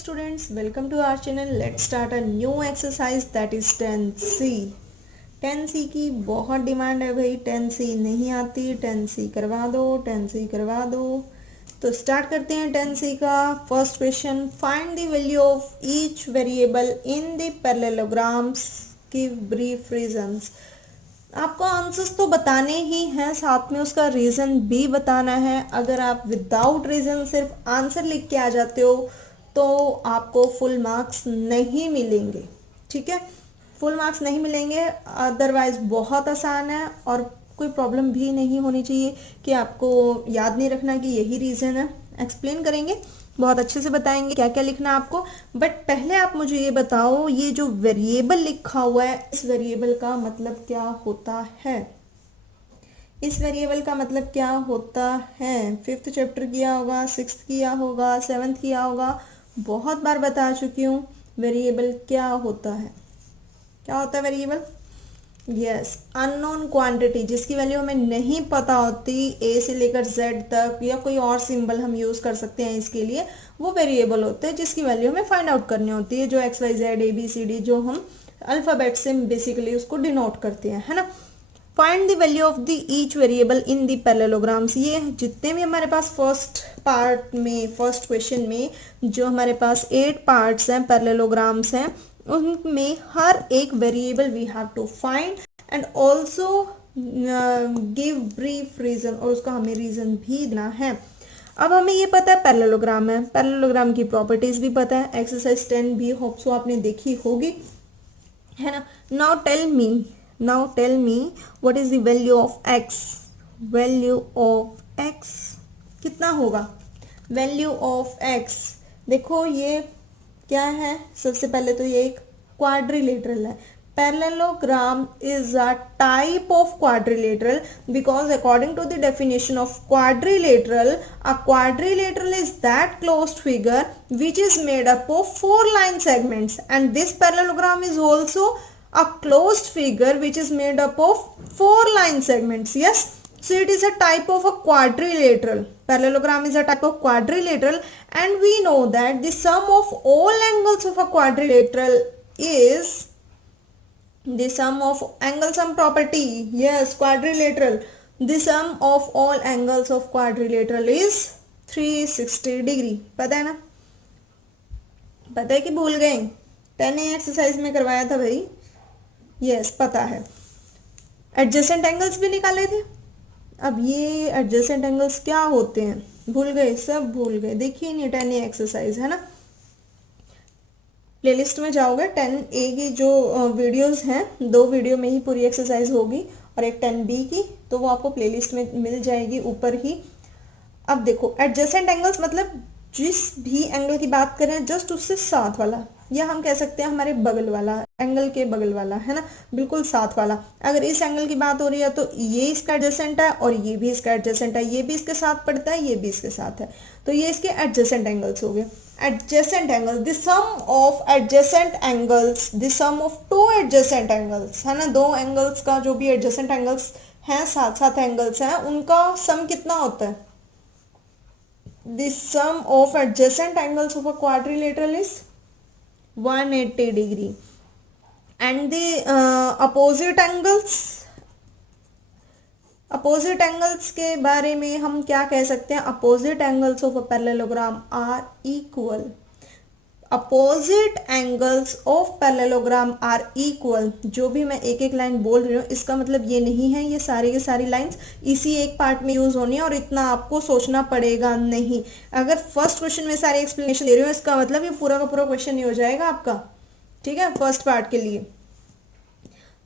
students, welcome to our channel. Let's start a new exercise that is 10C. 10C की बहुत demand है भाई, 10C नहीं आती, 10C करवा दो, 10C करवा दो। तो स्टार्ट करते हैं 10C का first question. Find the value of each variable in the parallelograms, give brief reasons. आपको आंसर्स तो बताने ही हैं, साथ में उसका रीज़न भी बताना है। अगर आप विदाउट रीज़न सिर्फ आंसर लिख के आ जाते हो तो आपको फुल मार्क्स नहीं मिलेंगे, ठीक है। फुल मार्क्स नहीं मिलेंगे, अदरवाइज बहुत आसान है और कोई प्रॉब्लम भी नहीं होनी चाहिए कि आपको याद नहीं रखना कि यही रीज़न है। एक्सप्लेन करेंगे, बहुत अच्छे से बताएंगे क्या क्या लिखना है आपको। बट पहले आप मुझे ये बताओ, ये जो वेरिएबल लिखा हुआ है इस वेरिएबल का मतलब क्या होता है? इस वेरिएबल का मतलब क्या होता है? 5th चैप्टर किया होगा, 6th किया होगा, 7th किया होगा, बहुत बार बता चुकी हूँ। वेरिएबल क्या होता है? क्या होता है वेरिएबल? यस, अननोन क्वांटिटी, जिसकी वैल्यू हमें नहीं पता होती, ए से लेकर जेड तक, या कोई और सिंबल हम यूज कर सकते हैं इसके लिए, वो वेरिएबल होते हैं जिसकी वैल्यू हमें फाइंड आउट करनी होती है। जो X Y Z A B C D, जो हम अल्फाबेट से बेसिकली उसको डिनोट करते हैं, है ना। Find the value of the each variable in the parallelograms. ये जितने भी हमारे पास फर्स्ट पार्ट में, फर्स्ट क्वेश्चन में जो हमारे पास 8 पार्ट्स हैं, पैरेललोग्राम्स हैं, उनमें हर एक variable we have to find and also give brief reason, और उसका हमें रीजन भी देना है। अब हमें ये पता है पैरेललोग्राम है, पैरेललोग्राम की प्रॉपर्टीज भी पता है। एक्सरसाइज 10 भी होप सो आपने देखी होगी, है ना। Now tell me what is the value of x. Value of x कितना होगा? वैल्यू ऑफ एक्स, देखो ये क्या है। सबसे पहले तो ये एक क्वाड्रिलेटरल है। Parallelogram is a type of quadrilateral because according to the definition of quadrilateral, a quadrilateral is that closed figure which is made up of 4 line segments, and this parallelogram is also a closed figure which is made up of 4 line segments. Yes, so it is a type of a quadrilateral. Parallelogram is a type of quadrilateral, and we know that the sum of all angles of a quadrilateral is the sum of angle sum property. Yes, quadrilateral, the sum of all angles of quadrilateral is 360 degree. पता है ना? पता है कि भूल गए? 10A exercise में करवाया था भाई। यस, पता है। एडजेसेंट एंगल्स भी निकाले थे। अब ये एडजेसेंट एंगल्स क्या होते हैं? भूल गए, सब भूल गए। देखिए नहीं 10A एक्सरसाइज, है ना। प्लेलिस्ट में जाओगे, 10A की जो वीडियोस हैं, 2 वीडियो में ही पूरी एक्सरसाइज होगी और एक 10B की, तो वो आपको प्लेलिस्ट में मिल जाएगी ऊपर ही। अब देखो, एडजेसेंट एंगल्स मतलब जिस भी एंगल की बात करें जस्ट उससे साथ वाला, या हम कह सकते हैं हमारे बगल वाला, एंगल के बगल वाला, है ना, बिल्कुल साथ वाला। अगर इस एंगल की बात हो रही है तो ये इसका एडजेसेंट है और ये भी इसका एडजेसेंट है, ये भी इसके साथ पड़ता है, ये भी इसके साथ है, तो ये इसके एडजेसेंट एंगल्स हो गए। Adjacent angle, the sum of adjacent angles, the sum of 2 adjacent angles, है ना, 2 एंगल्स का जो भी एडजेसेंट एंगल्स हैं, साथ साथ एंगल्स हैं, उनका सम कितना होता है? The sum of adjacent angles of a quadrilateral is 180 degree, and the opposite angles के बारे में हम क्या कह सकते हैं? opposite angles of a parallelogram are equal. Opposite angles of parallelogram are equal. जो भी मैं एक एक लाइन बोल रही हूँ इसका मतलब ये नहीं है ये सारी की सारी लाइंस इसी एक पार्ट में यूज होनी है और इतना आपको सोचना पड़ेगा नहीं। अगर फर्स्ट क्वेश्चन में सारी एक्सप्लेनेशन दे रही हूँ इसका मतलब ये पूरा का पूरा क्वेश्चन नहीं हो जाएगा आपका, ठीक है, फर्स्ट पार्ट के लिए।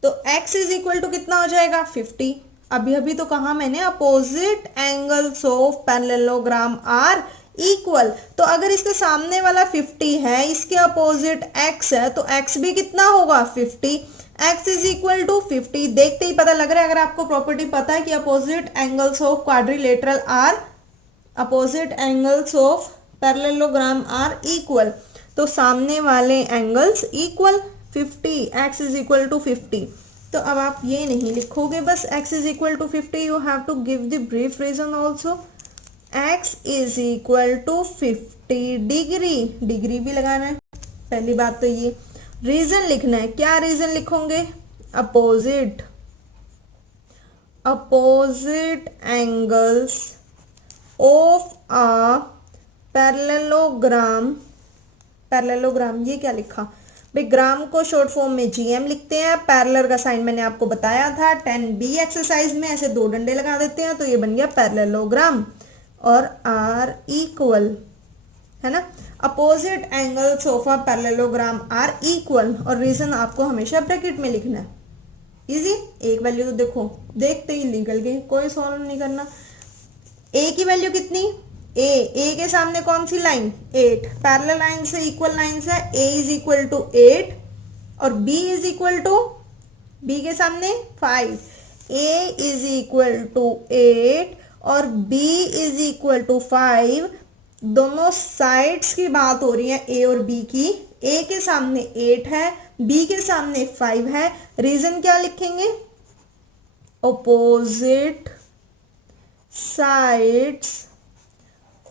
तो x इज इक्वल टू कितना हो जाएगा? 50। अभी तो कहा मैंने opposite angles of parallelogram are equal, तो अगर इसके सामने वाला 50 है, इसके अपोजिट x है, तो x भी कितना होगा? 50। x is equal to 50। देखते ही पता लग रहा है, अगर आपको प्रॉपर्टी पता है कि opposite angles of quadrilateral are, opposite angles of parallelogram are equal, तो सामने वाले angles equal. 50, x is equal to 50। तो अब आप ये नहीं लिखोगे बस x is equal to 50, you have to give the brief reason also. x is equal to 50 degree, degree भी लगाना है। पहली बात तो ये रीजन लिखना है। क्या रीजन लिखोगे? Opposite, opposite angles of a parallelogram, parallelogram ये क्या लिखा भाई, ग्राम को शॉर्ट फॉर्म में जीएम लिखते हैं। पैरेलल का साइन मैंने आपको बताया था 10B एक्सरसाइज में, ऐसे दो डंडे लगा देते हैं तो ये बन गया पैरेललोग्राम। और आर इक्वल है ना, opposite angles of a parallelogram are equal, और रीजन आपको हमेशा ब्रैकेट में लिखना है। इजी, एक वैल्यू तो देखो देखते ही निकल गई, कोई सॉल्व नहीं करना। ए की वैल्यू कितनी? ए के सामने कौन सी लाइन? 8, पैरेलल लाइन से इक्वल लाइन है। ए इज इक्वल टू 8 और B is equal to, B के सामने 5। ए इज इक्वल टू 8 और बी इज इक्वल टू 5। दोनों साइड्स की बात हो रही है ए और बी की। ए के सामने 8 है, बी के सामने 5 है। रीजन क्या लिखेंगे? Opposite sides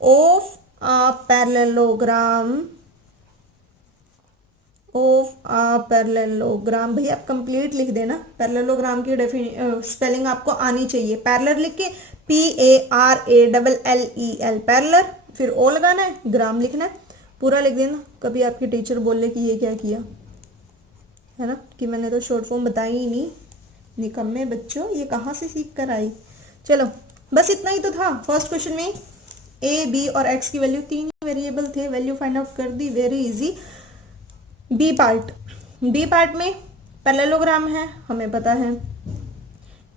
of a parallelogram, of a parallelogram. भैया आप कंप्लीट लिख देना, पैरेललोग्राम की स्पेलिंग आपको आनी चाहिए। पैरेलल लिख के PARALLEL, पैरेलल, फिर ओ लगाना है, ग्राम लिखना है, पूरा लिख देना। कभी आपकी टीचर बोले कि ये क्या किया है ना, कि मैंने तो शॉर्ट फॉर्म बताई ही नहीं, निकम्मे बच्चों, ये कहाँ से सीख कर आई। चलो बस इतना ही तो था फर्स्ट क्वेश्चन में। ए बी और एक्स की वैल्यू, तीन वेरिएबल थे, वैल्यू फाइंड आउट कर दी, very easy. B part, B part में पैरेललोग्राम है, हमें पता है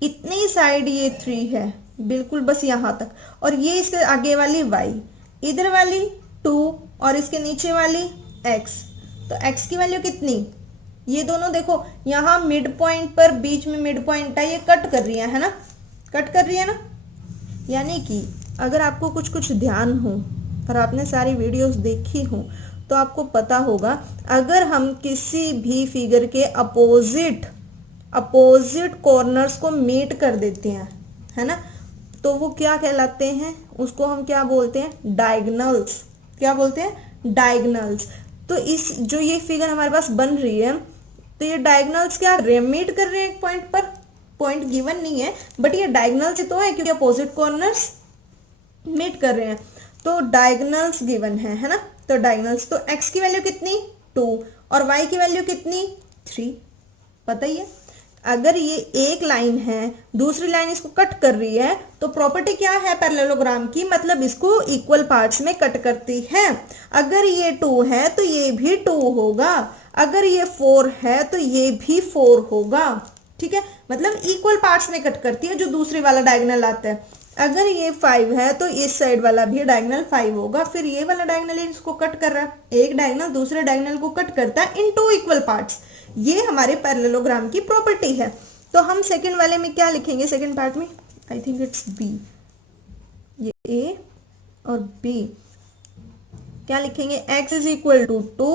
इतनी साइड ये 3 है, बिल्कुल बस यहाँ तक, और ये इसके आगे वाली y, इधर वाली 2 और इसके नीचे वाली x। तो x की वैल्यू कितनी? ये दोनों देखो यहाँ मिड पॉइंट पर, बीच में मिड पॉइंट है, ये कट कर रही है ना, कट कर रही है ना। यानी कि अगर आपको कुछ कुछ ध्यान हो और आपने सारी वीडियोस देखी हो तो आपको पता होगा, अगर हम किसी भी फिगर के अपोजिट कॉर्नर्स को मीट कर देते हैं, है ना, तो वो क्या कहलाते हैं? उसको हम क्या बोलते हैं? डायगोनल्स। क्या बोलते हैं? डायगोनल्स। तो इस जो ये फिगर हमारे पास बन रही है, तो ये डायगोनल्स क्या मीट कर रहे हैं एक पॉइंट पर, पॉइंट गिवन नहीं है बट ये डायगोनल्स तो है क्योंकि अपोजिट कॉर्नर्स मीट कर रहे हैं, तो डायगोनल्स गिवन है ना। तो डायगोनल्स, तो x की वैल्यू कितनी? 2 और y की वैल्यू कितनी? 3, पता ही है। अगर ये एक लाइन है, दूसरी लाइन इसको कट कर रही है, तो प्रॉपर्टी क्या है पैरेललोग्राम की? मतलब इसको इक्वल पार्ट्स में कट करती है। अगर ये 2 है तो ये भी 2 होगा, अगर ये 4 है तो ये भी 4 होगा, ठीक है, मतलब इक्वल पार्ट्स में कट करती है जो दूसरे वाला डायगोनल आता है। अगर ये 5 है तो इस साइड वाला भी डायगोनल 5 होगा, फिर ये वाला डायगोनल इसको कट कर रहा है, एक डायगोनल दूसरे डायगोनल को कट करता है इन 2 इक्वल पार्ट्स। ये हमारे पैरेललोग्राम की प्रॉपर्टी है। तो हम सेकंड वाले में क्या लिखेंगे? सेकंड पार्ट में आई थिंक इट्स बी, ये ए और बी क्या लिखेंगे? x is equal to 2,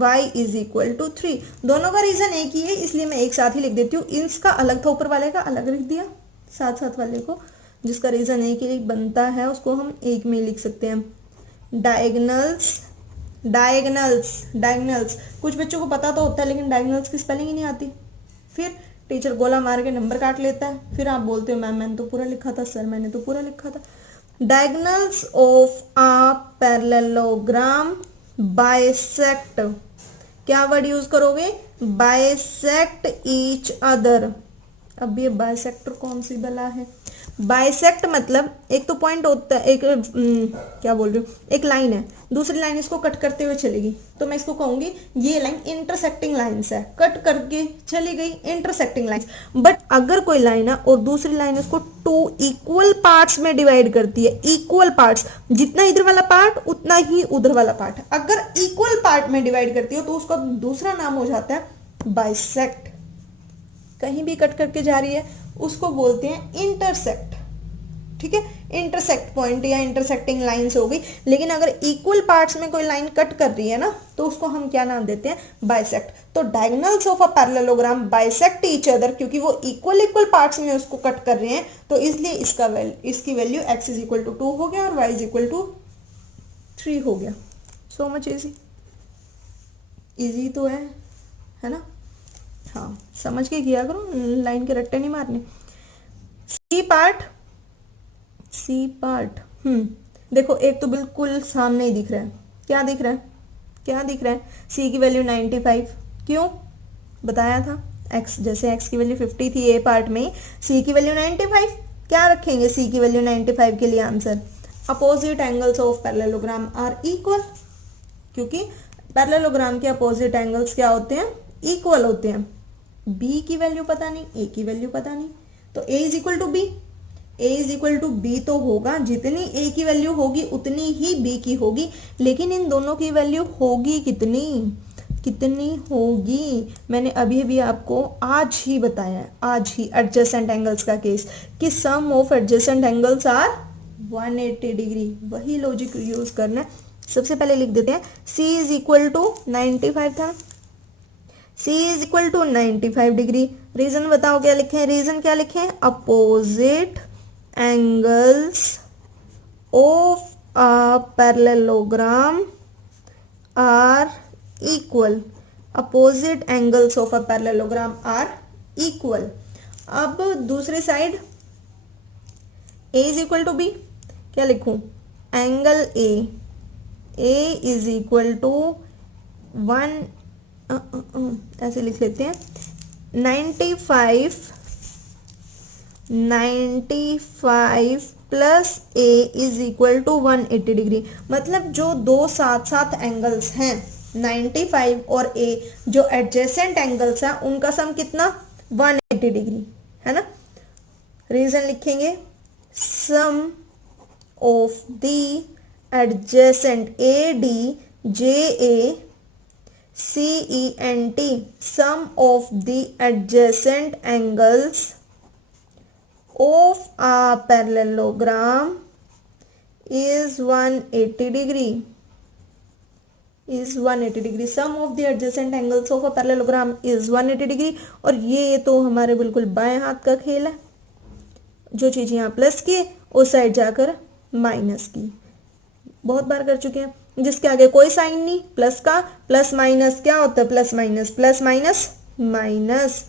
y is equal to 3। दोनों का रीजन एक ही है, इसलिए मैं एक साथ ही लिख देती हूँ। इसका अलग था, ऊपर वाले का अलग लिख दिया, साथ साथ वाले को जिसका रीजन एक ही बनता है उसको हम एक में लिख सकते हैं। डायगोनल्स, डायगोनल्स, डायगोनल्स, कुछ बच्चों को पता तो होता है लेकिन डायगोनल्स की स्पेलिंग ही नहीं आती, फिर टीचर गोला मार के नंबर काट लेता है, फिर आप बोलते हो मैम मैंने तो पूरा लिखा था, सर मैंने तो पूरा लिखा था। Diagonals of a parallelogram bisect, क्या वर्ड यूज करोगे? Bisect each other. अब ये बाइसेक्टर कौन सी बला है? बाइसेक्ट मतलब एक तो पॉइंट होता है, एक क्या बोल रही हूँ, एक लाइन है, दूसरी लाइन इसको कट करते हुए चलेगी, तो मैं इसको कहूंगी ये लाइन इंटरसेक्टिंग लाइंस है, कट करके चली गई, इंटरसेक्टिंग लाइंस। बट अगर कोई लाइन है और दूसरी लाइन इसको 2 इक्वल पार्ट्स में डिवाइड करती है, इक्वल पार्ट्स, जितना इधर वाला पार्ट उतना ही उधर वाला पार्ट, अगर इक्वल पार्ट में डिवाइड करती हो तो उसका दूसरा नाम हो जाता है बाइसेक्ट। कहीं भी कट करके जा रही है उसको बोलते हैं इंटरसेक्ट, ठीक है, इंटरसेक्ट पॉइंट या इंटरसेक्टिंग लाइंस हो गई। लेकिन अगर इक्वल पार्ट्स में कोई लाइन कट कर रही है ना, तो उसको हम क्या नाम देते हैं, बाइसेक्ट। तो diagonals of a parallelogram bisect each other, क्योंकि वो इक्वल पार्ट्स में उसको कट कर रहे हैं, तो इसलिए इसकी value x is equal to 2 हो गया और y इज इक्वल टू 3 हो गया। सो मच इजी, इजी तो है ना। हाँ, समझ के किया करो, लाइन के रट्टे नहीं मारने। सी पार्ट देखो, एक तो बिल्कुल सामने ही दिख रहा है। क्या दिख रहा है? सी की वैल्यू 95। क्यों? बताया था, x जैसे x की वैल्यू 50 थी ए पार्ट में, सी की वैल्यू 95। क्या रखेंगे सी की वैल्यू 95 के लिए answer? Opposite angles of parallelogram are equal, क्योंकि पैरेललोग्राम के अपोजिट एंगल्स क्या होते हैं? इक्वल होते हैं। b की वैल्यू पता नहीं, a की वैल्यू पता नहीं, तो a is equal to B. a is equal to B तो होगा, जितनी a की वैल्यू होगी उतनी ही b की होगी। लेकिन इन दोनों की वैल्यू होगी कितनी होगी? मैंने अभी आपको आज ही बताया है, आज ही एडजेसेंट एंगल्स का केस, कि sum of adjacent angles are 180 degree. वही लॉजिक यूज करना है। सबसे पहले लिख देते हैं c इज इक्वल टू 95 था, c is equal to 95 degree. Reason बताओ क्या लिखे? रीजन क्या लिखे? Opposite angles of a parallelogram are equal. Opposite angles of a parallelogram are equal. अब दूसरी side a is equal to B, क्या लिखूं? Angle a is equal to 1, ऐसे लिख लेते हैं, 95 plus a is equal to 180 degree. मतलब जो दो साथ साथ एंगल्स हैं 95 और a, जो एडजेसेंट एंगल्स हैं, उनका सम कितना? 180 डिग्री, है ना। रीजन लिखेंगे, sum of the adjacent AD JA CENT, sum of the adjacent angles of a parallelogram is 180 degree. Sum of the adjacent angles of a parallelogram is 180 degree। और ये तो हमारे बिल्कुल बाएं हाथ का खेल है। जो चीज यहाँ प्लस की उस साइड जाकर माइनस की, बहुत बार कर चुके हैं। जिसके आगे कोई साइन नहीं, प्लस का, प्लस माइनस क्या होता है? Plus minus minus.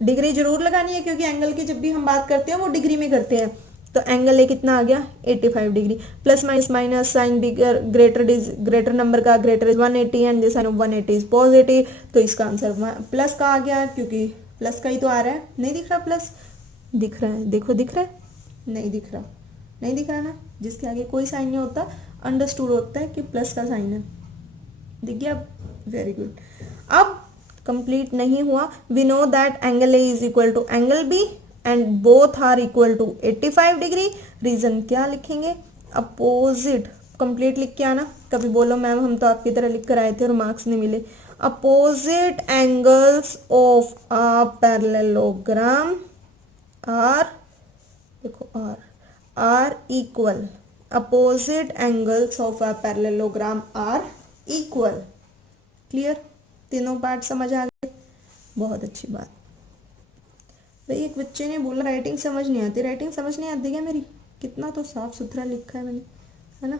डिग्री जरूर लगानी है, क्योंकि एंगल की जब भी हम बात करते हैं वो डिग्री में करते हैं। तो एंगल ए कितना आ गया? 85 degree. Plus minus sign bigger greater number का greater is 180 and the sign of 180 is positive. तो इसका आंसर प्लस का आ गया, क्योंकि प्लस का ही तो आ रहा है। नहीं दिख रहा प्लस? दिख रहा है, देखो दिख रहा है? नहीं दिख रहा ना। जिसके आगे कोई साइन नहीं होता, अंडरस्टूड होता है कि प्लस का साइन है। दिख गया? Very good. अब कंप्लीट नहीं हुआ। We know that angle A is equal to angle B and both are equal to 85 degree. Reason क्या लिखेंगे? अपोजिट। कंप्लीट लिख के आना। कभी बोलो मैम हम तो आपकी तरह लिख कर आए थे और मार्क्स नहीं मिले। Opposite angles of a parallelogram are, देखो are equal. Opposite angles of a parallelogram are equal. Clear? तीनों पार्ट समझ आ गए? बहुत अच्छी बात। भाई एक बच्चे ने बोला राइटिंग समझ नहीं आती। राइटिंग समझ नहीं आती क्या मेरी? कितना तो साफ सुथरा लिखा है मैंने, है ना।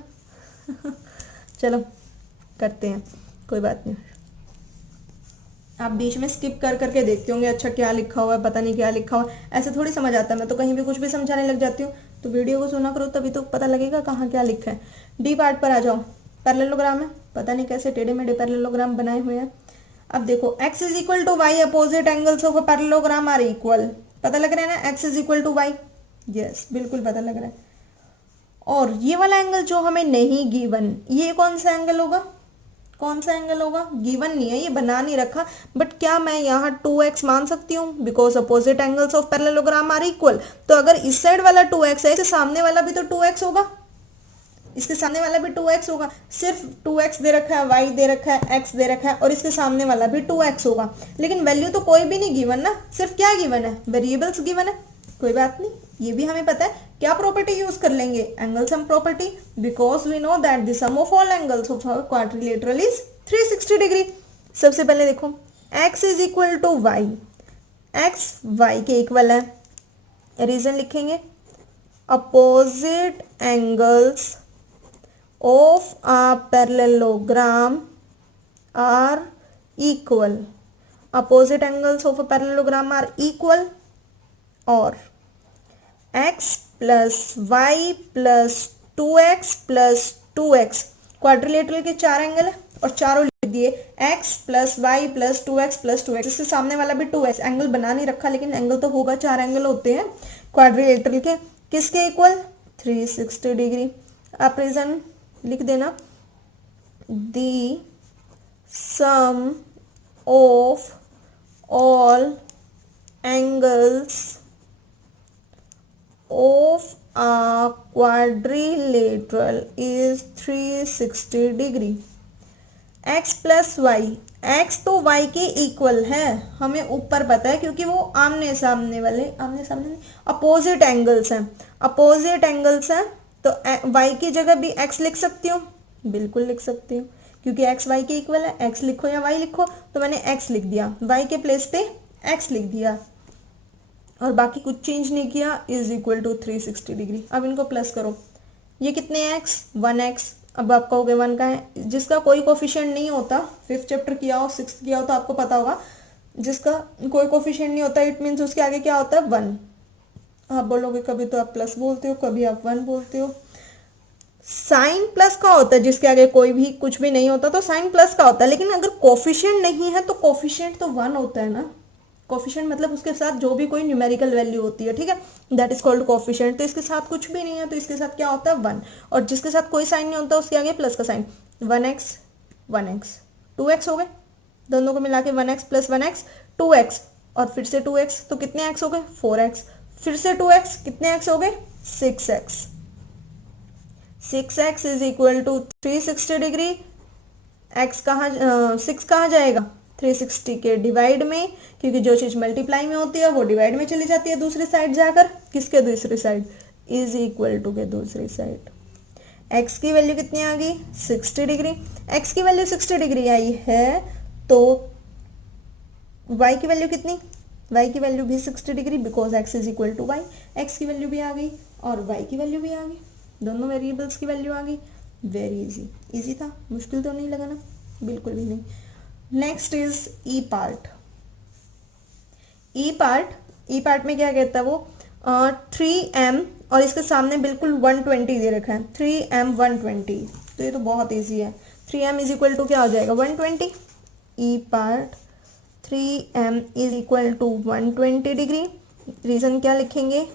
चलो करते हैं, कोई बात नहीं। आप बीच में स्किप कर करके देखते होंगे, अच्छा क्या लिखा हुआ है, पता नहीं क्या लिखा हुआ है। ऐसे थोड़ी समझ आता है। मैं तो कहीं भी कुछ भी समझाने लग जाती हूँ। तो वीडियो को सुना करो, तभी तो पता लगेगा कहाँ क्या लिखा है। डी पार्ट पर आ जाओ। पैरेललोग्राम है, पता नहीं कैसे टेढ़े मेढ़े पैरेललोग्राम बनाए हुए हैं। अब देखो x is equal to y, opposite angles of a parallelogram are equal. पता लग रहा है ना, x is equal to y. Yes, बिल्कुल पता लग रहा है। और ये वाला एंगल जो हमें नहीं गिवन, ये कौन सा एंगल होगा? गिवन नहीं है, ये बना नहीं रखा। बट क्या मैं यहाँ 2x मान सकती हूँ? Because opposite angles of parallelogram are equal. तो अगर इस साइड वाला 2x है, इसके सामने वाला भी तो 2x होगा। सिर्फ 2x दे रखा है, y दे रखा है, x दे रखा है, और इसके सामने वाला भी 2x होगा। लेकिन वैल्यू तो कोई भी नहीं गिवन ना। सिर्फ क्या गिवन है? वेरिएबल्स गिवन है। कोई बात नहीं, ये भी हमें पता है। क्या प्रॉपर्टी यूज कर लेंगे? Angle sum property, because we know that the sum of all angles of a quadrilateral is 360 degree. सबसे पहले देखो x is equal to y, x y के इक्वल है। रीजन लिखेंगे, opposite angles of a parallelogram are equal, opposite angles of a parallelogram are equal, और x plus y plus 2x plus 2x, quadrilateral के 4 angle है और चारों लिख दिए, x plus y plus 2x plus 2x, इससे सामने वाला भी 2x, एंगल बना नहीं रखा लेकिन एंगल तो होगा, 4 एंगल होते हैं क्वाड्रिलेटरल के। किसके इक्वल? 360 डिग्री। आप रीजन लिख देना, the sum of all angles of a quadrilateral is 360 degree. x plus y, x तो y के इक्वल है, हमें ऊपर पता है क्योंकि वो आमने सामने वाले, आमने सामने अपोजिट एंगल्स हैं, अपोजिट एंगल्स हैं, तो y की जगह भी x लिख सकती हूँ, बिल्कुल लिख सकती हूँ, क्योंकि x y के इक्वल है, x लिखो या y लिखो, तो मैंने x लिख दिया, y के प्लेस पे x लिख दिया और बाकी कुछ चेंज नहीं किया, इज इक्वल टू 360 डिग्री। अब इनको प्लस करो, ये कितने x? 1x। अब आप कहोगे 1 का है, जिसका कोई कोफिशिएंट नहीं होता, 5th चैप्टर किया हो 6th किया हो तो आपको पता होगा, जिसका कोई कोफिशिएंट नहीं होता इट मीन्स उसके आगे क्या होता है? 1। आप बोलोगे कभी तो आप प्लस बोलते हो, कभी आप 1 बोलते हो। साइन प्लस का होता है, जिसके आगे कोई भी कुछ भी नहीं होता तो साइन प्लस का होता है, लेकिन अगर कोफिशिएंट नहीं है तो कोफिशिएंट तो 1 होता है ना। कोफिशिएंट मतलब उसके साथ जो भी कोई न्यूमेरिकल वैल्यू होती है, ठीक है, दैट इज कॉल्ड कोफिशिएंट। तो इसके साथ कुछ भी नहीं है तो इसके साथ क्या होता है? 1। और जिसके साथ कोई साइन नहीं होता उसके आगे प्लस का साइन, 1x 1x 2x हो गए, दोनों को मिला के 1x प्लस 1x 2x, और फिर से 2x, तो कितने x हो गए? 4x, फिर से 2x, कितने x हो गए? 6x। 6x is equal to 360 degree. x कहाँ 6 कहाँ जाएगा? 360 के डिवाइड में, क्योंकि जो चीज मल्टीप्लाई में होती है वो डिवाइड में चली जाती है दूसरी साइड जाकर। किसके दूसरी साइड? इज इक्वल टू के दूसरी साइड। x की वैल्यू कितनी आ गई? 60 डिग्री। x की वैल्यू 60 डिग्री आई है तो y की वैल्यू कितनी? y की वैल्यू भी 60 degree, because x is equal to y। x की वैल्यू भी आ गई और y की वैल्यू भी आ गई, दोनों वेरिएबल्स की वैल्यू आ गई। वेरी इजी, इजी था, मुश्किल तो नहीं लगा ना? बिल्कुल भी नहीं। Next is E part. E part में क्या कहता है वो? 3m और इसके सामने बिल्कुल 120 दे रखा है, 3m 120, तो ये तो बहुत इजी है। 3m इज इक्वल टू क्या हो जाएगा? 120। E part 3m is equal to 120 degree. Reason क्या लिखेंगे?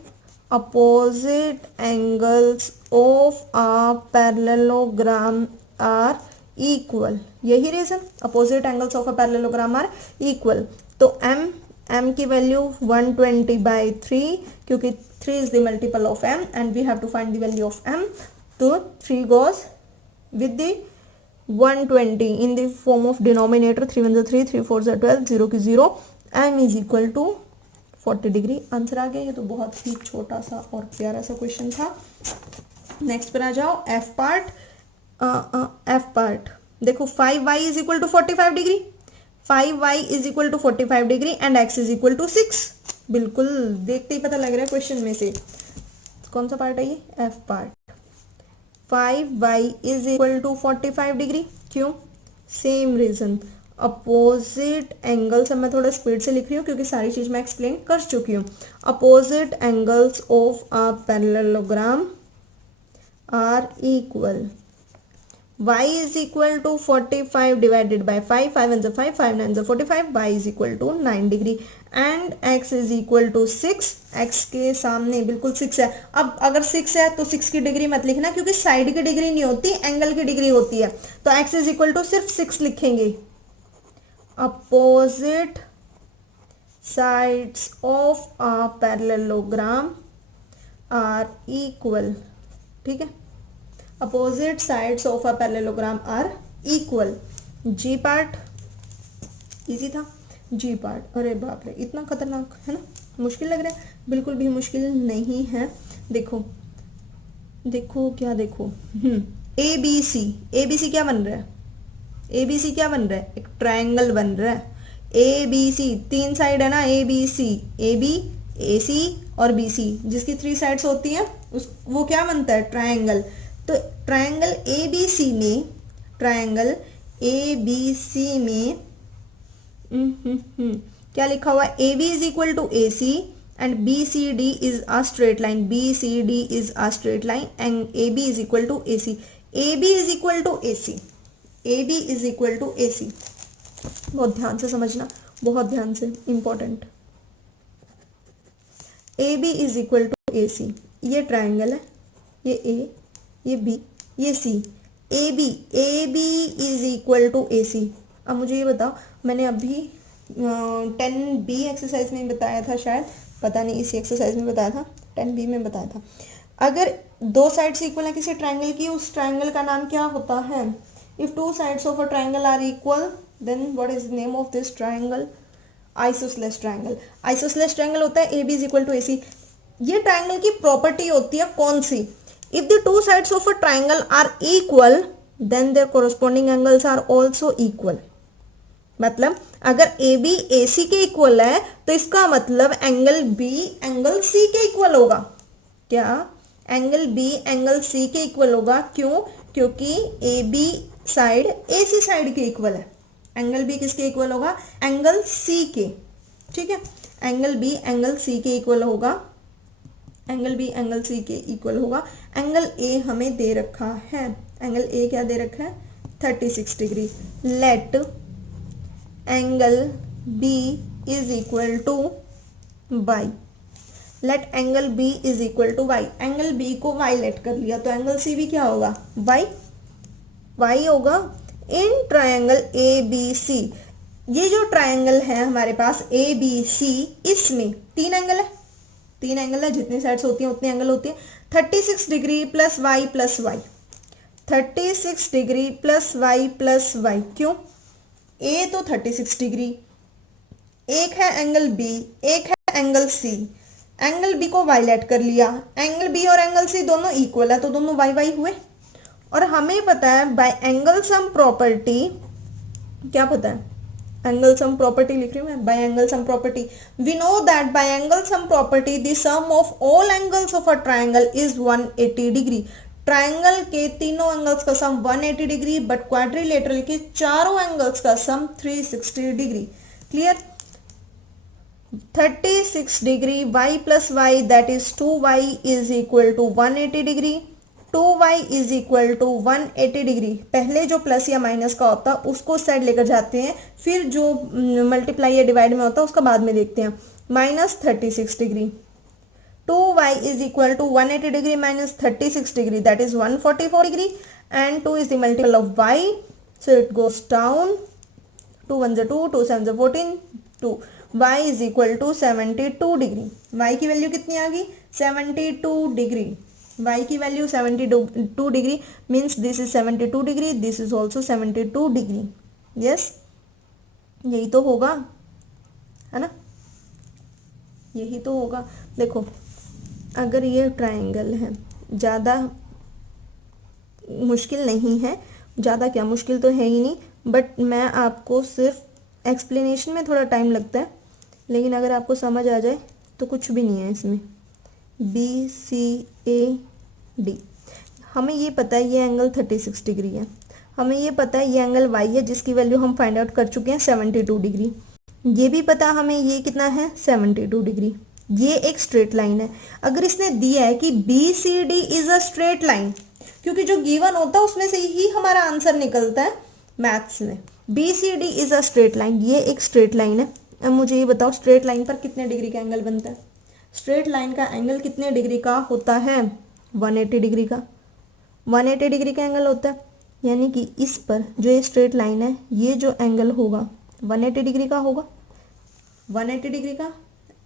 Opposite angles of a parallelogram are equal, यही reason, opposite angles of a parallelogram are equal. तो m की वैल्यू 120/3, क्योंकि 3 is the multiple of m and we have to find the value of m, तो 3 goes with the 120 in the form of denominator, 3 1 3, 3 4 12, 0 की 0, m is equal to 40 degree. Answer आ गया। ये तो बहुत ही छोटा सा और प्यारा सा क्वेश्चन था। नेक्स्ट पर आ जाओ, एफ पार्ट। देखो 5y is equal to 45 degree, 5y is equal to 45 degree and x is equal to 6। बिल्कुल देखते ही पता लग रहा है क्वेश्चन में से कौन सा पार्ट है ये? F part. 5y is equal to 45 degree, क्यों? Same reason, opposite angles. अब मैं थोड़ा स्पीड से लिख रही हूँ क्योंकि सारी चीज मैं एक्सप्लेन कर चुकी हूँ। Opposite angles of a parallelogram are equal. y is equal to 45 divided by 5, 5 and 5, 5 9 45, y is equal to 9 degree and x is equal to 6। x के सामने बिल्कुल 6 है। अब अगर 6 है तो 6 की डिग्री मत लिखना क्योंकि साइड की डिग्री नहीं होती, एंगल की डिग्री होती है, तो x is equal to सिर्फ 6 लिखेंगे। Opposite sides of a parallelogram are equal, ठीक है, opposite sides of a parallelogram are equal. G part easy था। जी पार्ट, अरे बाप रे इतना खतरनाक है ना, मुश्किल लग रहा है। बिल्कुल भी मुश्किल नहीं है। देखो देखो क्या देखो, ए बी सी क्या बन रहा है, ए बी सी क्या बन रहा है, एक ट्रायंगल बन रहा है। ए बी सी तीन साइड है ना, ए बी सी, ए बी, ए सी और बी सी, जिसकी 3 साइड्स होती हैं उस वो क्या बनता है, ट्रायंगल। तो ट्रायंगल ए बी सी में, ट्रायंगल ए बी सी में क्या लिखा हुआ है, A B is equal to A C and B C D is a straight line, B C D is a straight line and A B is equal to A C, A B is equal to A C, A B is equal to A C. बहुत ध्यान से समझना, बहुत ध्यान से, important. A B is equal to A C, ये triangle है, ये ए, ये बी, ये C, A B is equal to A C. अब मुझे ये बताओ, मैंने अभी 10B एक्सरसाइज में बताया था शायद, पता नहीं इसी एक्सरसाइज में बताया था, 10B में बताया था। अगर दो साइड्स इक्वल है किसी ट्राइंगल की, उस ट्राइंगल का नाम क्या होता है? If two sides of a triangle are equal then what is the name of this triangle? Isosceles triangle. Isosceles triangle होता है A B is equal to A C. ये ट्राइंगल की प्रॉपर्टी होती है कौन सी? If the two sides of a triangle are equal then their corresponding angles are also equal. मतलब अगर ए बी ए सी के इक्वल है तो इसका मतलब एंगल बी एंगल सी के इक्वल होगा। क्या? एंगल बी एंगल सी के इक्वल होगा। क्यों? क्योंकि A B side A C side के इक्वल है। एंगल बी किसके इक्वल होगा? एंगल सी के। ठीक है, एंगल बी एंगल सी के इक्वल होगा, एंगल बी एंगल सी के इक्वल होगा। एंगल ए हमें दे रखा है, एंगल ए क्या दे रखा है? 36 degree. Let angle B is equal to y. Let angle B is equal to y. Angle B को वाई लेट कर लिया तो एंगल सी भी क्या होगा? वाई, वाई होगा। इन ट्रायंगल ए बी सी, ये जो ट्रायंगल है हमारे पास ए बी सी, इसमें 3 एंगल है, 3 एंगल है, जितनी साइड्स होती हैं उतनी एंगल होती है। 36 degree plus y plus y, 36 degree plus y plus y. क्यों? ए तो 36 डिग्री, एक है एंगल बी, एक है एंगल सी। एंगल बी को वाई लेट कर लिया, एंगल बी और एंगल सी दोनों इक्वल है तो दोनों वाई वाई हुए। और हमें पता है बाय एंगल सम प्रॉपर्टी, क्या पता है? एंगल सम प्रॉपर्टी लिख रही हूँ मैं, by angle sum property we know that by angle sum property the sum of all angles of a triangle is 180 degree. Triangle के तीनों एंगल्स का सम 180 डिग्री, बट क्वाड्रिलेटरल के चारों एंगल्स का sum 360 degree. Clear? 36 degree y plus y that is 2y is equal to 180 degree, 2y is equal to 180 degree. पहले जो plus या minus का होता है उसको साइड लेकर जाते हैं, फिर जो मल्टीप्लाई या डिवाइड में होता है उसका बाद में देखते हैं। Minus 36 degree, 2y is equal to 180 degree minus 36 degree, that is 144 degree, and 2 is the multiple of y, so it goes down, 2 1s are 2, 2 7s are 14, 2, y is equal to 72 degree। y की value कितनी आ गई? 72 degree. y की value 72 degree means this is 72 degree, this is also 72 degree. yes, यही तो होगा, है ना? यही तो होगा। देखो अगर ये ट्रायंगल है, ज़्यादा मुश्किल नहीं है, ज़्यादा क्या मुश्किल तो है ही नहीं, बट मैं आपको सिर्फ एक्सप्लेनेशन में थोड़ा टाइम लगता है, लेकिन अगर आपको समझ आ जाए तो कुछ भी नहीं है इसमें। बी सी ए डी, हमें ये पता है ये एंगल 36 डिग्री है, हमें ये पता है ये एंगल वाई है जिसकी वैल्यू हम फाइंड आउट कर चुके हैं 72 डिग्री। ये भी पता हमें ये कितना है 72 डिग्री। ये एक स्ट्रेट लाइन है। अगर इसने दिया है कि B C D is a straight line, क्योंकि जो गिवन होता है उसमें से ही हमारा आंसर निकलता है मैथ्स में। B C D is a straight line, ये एक स्ट्रेट लाइन है। अब मुझे ये बताओ स्ट्रेट लाइन पर कितने डिग्री का एंगल बनता है? स्ट्रेट लाइन का एंगल कितने डिग्री का होता है? 180 डिग्री का। 180 डिग्री का एंगल होता है, यानी कि इस पर जो ये स्ट्रेट लाइन है ये जो एंगल होगा 180 डिग्री का होगा। 180 डिग्री का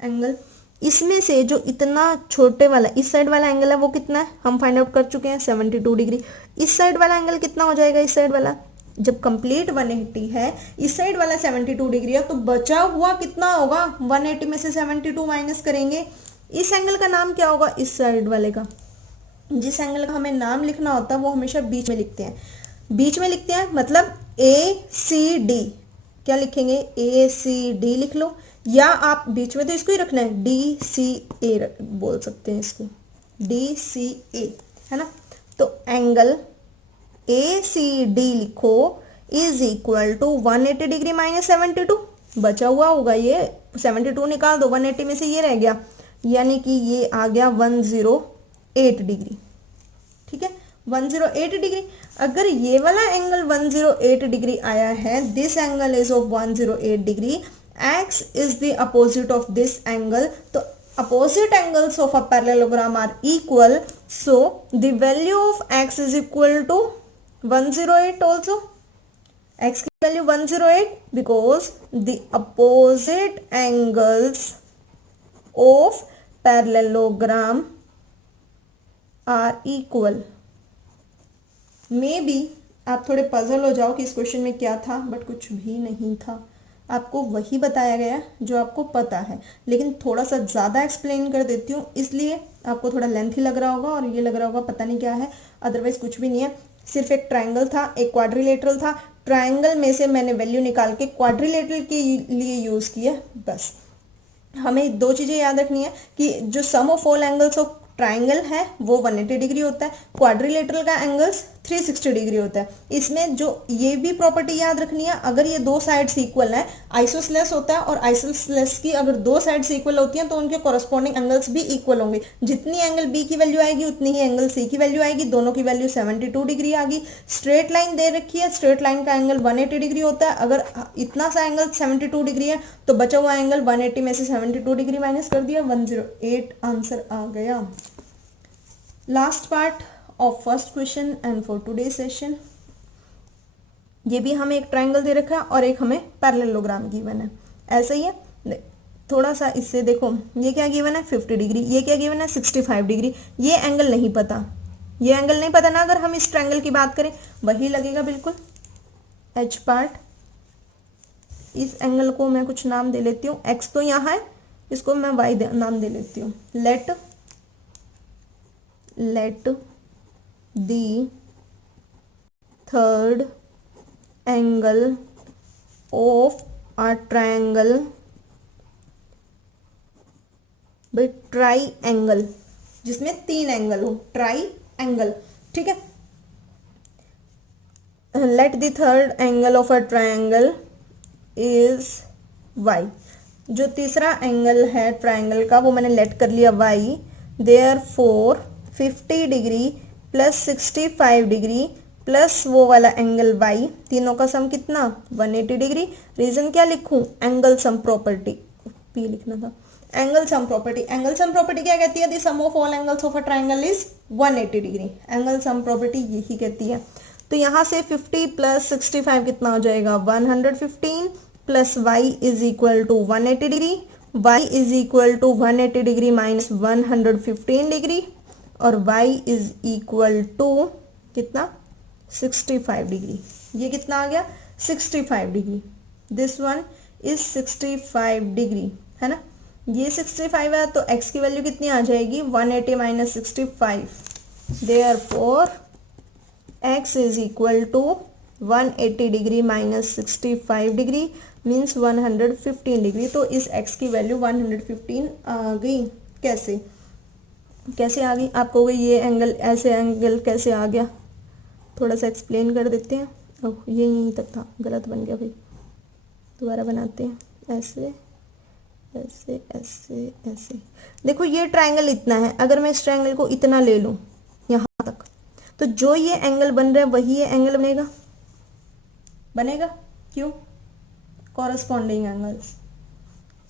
एंगल, इसमें से जो इतना छोटे वाला इस साइड वाला एंगल है वो कितना है हम फाइंड आउट कर चुके हैं 72 डिग्री। इस साइड वाला एंगल कितना हो जाएगा? इस साइड वाला जब कंप्लीट 180 है, इस साइड वाला 72 डिग्री है, तो बचा हुआ कितना होगा? 180 में से 72 माइनस करेंगे, इस एंगल का नाम क्या होगा, इस साइड वाले का। जिस एंगल का हमें नाम लिखना होता है वो हमेशा बीच में लिखते हैं, बीच में लिखते हैं मतलब ACD। क्या लिखेंगे, ACD लिख लो, या आप बीच में तो इसको ही रखना है, DCA बोल सकते हैं इसको, DCA, है ना। तो एंगल ACD लिखो is equal to 180 degree minus 72। बचा हुआ होगा ये 72 निकाल दो, 180 में से ये रह गया, यानी कि ये आ गया 108 डिग्री। ठीक है, 108 डिग्री। अगर ये वाला एंगल 108 डिग्री आया है, this angle is of 108 degree, x is the opposite of this angle, तो opposite angles of a parallelogram are equal, so the value of x is equal to 108 also, x की value 108 because the opposite angles of parallelogram are equal। May be आप थोड़े puzzle हो जाओ कि इस question में क्या था, बट कुछ भी नहीं था, आपको वही बताया गया जो आपको पता है, लेकिन थोड़ा सा ज़्यादा एक्सप्लेन कर देती हूँ, इसलिए आपको थोड़ा लेंथी लग रहा होगा और ये लग रहा होगा पता नहीं क्या है, अदरवाइज कुछ भी नहीं है। सिर्फ एक ट्राइंगल था, एक क्वाड्रिलेटरल था, ट्राइंगल में से मैंने वैल्यू निकाल के क्वाड्रिलेटरल के लिए यूज़ किया। बस हमें दो चीज़ें याद रखनी है कि जो sum of all angles of triangle है वो 180 डिग्री होता है, क्वाड्रिलेटरल का एंगल्स 360 डिग्री होता है। इसमें जो ये भी प्रॉपर्टी याद रखनी है, अगर ये दो साइड्स इक्वल हैं, आइसोसेलेस होता है, और आइसोसेलेस की अगर दो साइड्स इक्वल होती हैं तो उनके कॉरस्पॉन्डिंग एंगल्स भी इक्वल होंगे। जितनी एंगल बी की वैल्यू आएगी उतनी ही एंगल सी की वैल्यू आएगी, दोनों की वैल्यू 72 डिग्री आ गई। स्ट्रेट लाइन दे रखी है, स्ट्रेट लाइन का एंगल 180 डिग्री होता है, अगर इतना सा एंगल 72 डिग्री है तो बचा हुआ एंगल 180 में से 72 डिग्री माइनस कर दिया, 108 आंसर आ गया। Last part of first question and for today session, ये भी हमें एक ट्राइंगल दे रखा है और एक हमें पैरेललोग्राम गिवन है, ऐसा ही है। थोड़ा सा इससे देखो, ये क्या गिवन है 50 डिग्री, ये क्या गिवन है 65 डिग्री, ये एंगल नहीं पता, ये एंगल नहीं पता ना, अगर हम इस ट्राइंगल की बात करें वही लगेगा बिल्कुल एच पार्ट। इस एंगल को मैं कुछ नाम दे लेती हूँ, एक्स तो यहाँ है, इसको मैं वाई नाम दे लेती हूँ। let the third angle of a triangle by triangle, जिसमें तीन एंगल हो, ट्राइंगल, ठीक है। let the third angle of a triangle is y, जो तीसरा एंगल है ट्राइंगल का वो मैंने लेट कर लिया y, therefore 50 degree plus 65 degree plus वो वाला एंगल y, तीनों का सम कितना 180 डिग्री। रीजन क्या लिखूं, एंगल सम प्रॉपर्टी, पी लिखना था, angle sum property. Angle sum property क्या कहती है, the sum of all angles of a triangle is 180 degree, angle sum property यही कहती है। तो यहाँ से 50 प्लस 65 कितना हो जाएगा 115 plus y is equal to 180 degree, y is equal to 180 degree minus 115 degree, और y इज इक्वल टू कितना 65 डिग्री। ये कितना आ गया 65 degree, this one is 65 degree, है ना। ये 65 है तो x की वैल्यू कितनी आ जाएगी 180 minus 65, therefore x is equal to 180 degree minus 65 degree means 115 degree. तो इस x की वैल्यू 115 आ गई। कैसे कैसे आ गई, आप कहोगे ये एंगल, ऐसे एंगल कैसे आ गया, थोड़ा सा एक्सप्लेन कर देते हैं। ओह ये यहीं तक था, गलत बन गया भाई, दोबारा बनाते हैं। ऐसे ऐसे ऐसे ऐसे, देखो ये ट्राइंगल इतना है, अगर मैं इस ट्राइंगल को इतना ले लूँ यहाँ तक, तो जो ये एंगल बन रहा है वही ये एंगल बनेगा, बनेगा क्यों, corresponding angles.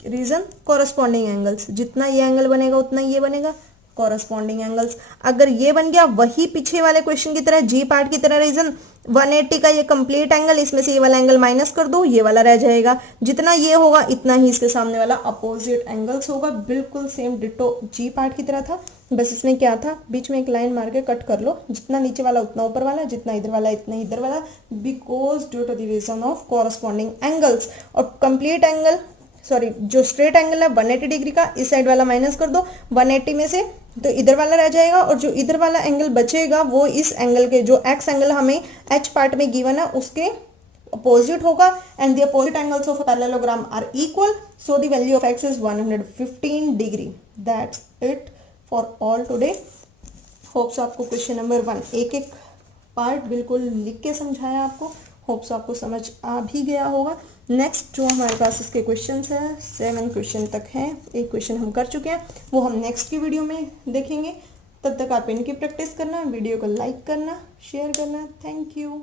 Reason corresponding angles, जितना ये एंगल बनेगा उतना ये बनेगा, कॉरस्पॉन्डिंग एंगल्स। अगर ये बन गया वही पीछे वाले क्वेश्चन की तरह, जी पार्ट की तरह, रीजन 180 का ये कंप्लीट एंगल, इसमें से ये वाला एंगल माइनस कर दो, ये वाला रह जाएगा, जितना ये होगा इतना ही इसके सामने वाला अपोजिट एंगल्स होगा, बिल्कुल सेम डिटो जी पार्ट की तरह था। बस इसमें क्या था, बीच में एक लाइन मार के कट कर लो, जितना नीचे वाला उतना ऊपर वाला, जितना इधर वाला इतना इधर वाला, because due to the reason of corresponding angles. और कंप्लीट एंगल सॉरी जो स्ट्रेट एंगल है 180 डिग्री का, इस साइड वाला माइनस कर दो 180 में से, तो इधर वाला रह जाएगा, और जो इधर वाला एंगल बचेगा वो इस एंगल के, जो एक्स एंगल हमें एच पार्ट में गिवन है उसके अपोजिट होगा, and the opposite angles of parallelogram are equal, so the value of x is 115 degree. That's it for all today. Hopes आपको क्वेश्चन नंबर 1 एक एक पार्ट बिल्कुल लिख के समझाया आपको, होप्स आपको समझ आ भी गया होगा। नेक्स्ट जो हमारे पास इसके क्वेश्चंस है 7 क्वेश्चन तक हैं, एक क्वेश्चन हम कर चुके हैं, वो हम नेक्स्ट की वीडियो में देखेंगे। तब तक आप इनकी प्रैक्टिस करना, वीडियो को लाइक करना, शेयर करना। Thank you.